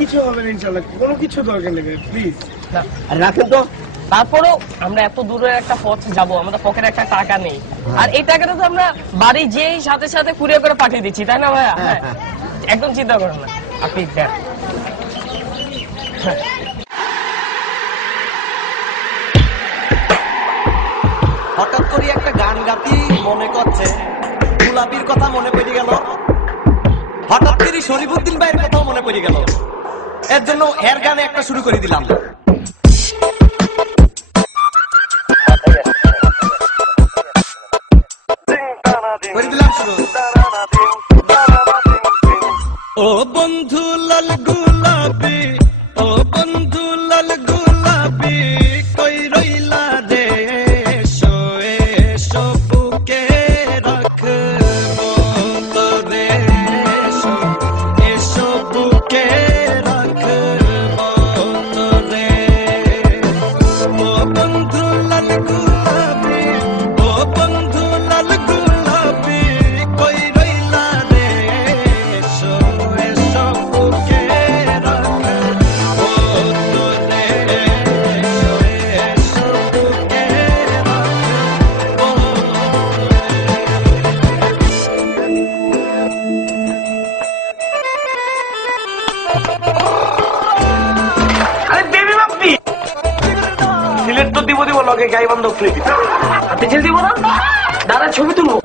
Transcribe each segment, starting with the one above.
কিছু হবে না ইনশাআল্লাহ, কোনো কিছু দরকার নেই প্লিজ রাখেন তো। তারপরেও আমরা এত দূরের একটা পথ যাব, আমাদের পকেটে একটা টাকা নেই, আর এই টাকাটা তো আমরা বাড়ি যেই সাথে সাথে কুরিয়ার করে পাঠিয়ে দিচ্ছি, তাই না ভাইয়া? হ্যাঁ, একদম চিন্তা করেন না, আপনি দেন। হঠাৎ করে একটা গান গাতি মনে করছে, গোলাপির কথা মনে পড়ে গেল, হঠাৎ করে শরীফুদ্দিন ভাইয়ের কথাও মনে পড়ে গেল, এর জন্য এর গানে একটা শুরু করে দিলাম। ও বন্ধু লাল গোলাপি, ও বন্ধু লাল গোলাপি, কই রইলা রে, এসো এসো বুকে রাখবো তোরে, এসো এসো বুকে রাখবো তোরে। ও বন্ধু লাল গোলাপি, ও বন্ধু লাল গোলাপি, কই রইলা রে, এসো এসো বুকে রাখবো তোরে, এসো এসো বুকে রাখবো। আরে বেবি বাপ্পি সিলেট তো দিব দিব লগে গাই বন্ধ ফ্রি দিতে, আপনি ছেড়ে দিব না, দাদা ছবি তুলবো।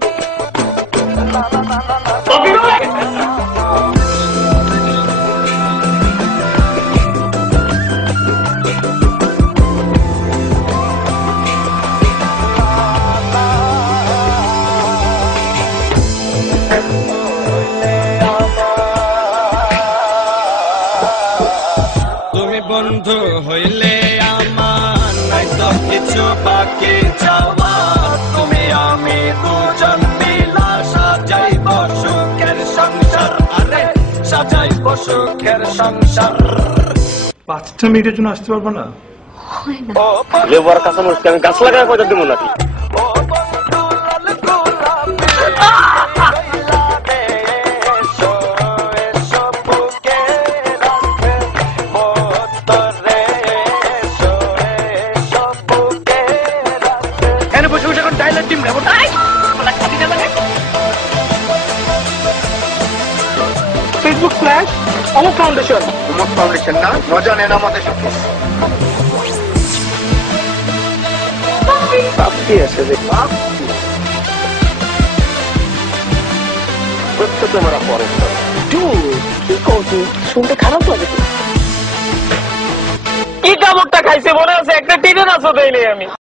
তুমি বন্ধু হইলে আমার নাই তো কিছু বাকি যাওয়া, তুমি আমি দুজন মিলা সাজাইব সুখের সংসার, আরে সাজাইব সুখের সংসার। 5টা মিনিটের জন্য আসতে পারবো না? লেবার কাঁচামরিচ আমি গাছ লাগায় পয়সা দিব নাকি? ও বন্ধু লাল গোলাপি, এসো এসো বুকে রাখবো তোরে, এসো এসো বুকে রাখবো। এখানে বসে বসে এখন ডায়লগ টিম নেবো। ফেসবুক ফ্ল্যাশ অমুক ফাউন্ডেশন, অমুক ফাউন্ডেশন না, মজা নেন আমাদের সাথে। বাপ্পি আছে রে, বাপ্পি প্রত্যেকে আমরা পরে কি করছি শুনতে খারাপ লাগে। কি কামড়টা খাইছে মনে আছে? একটা টিনের আসো দেয়নি আমি।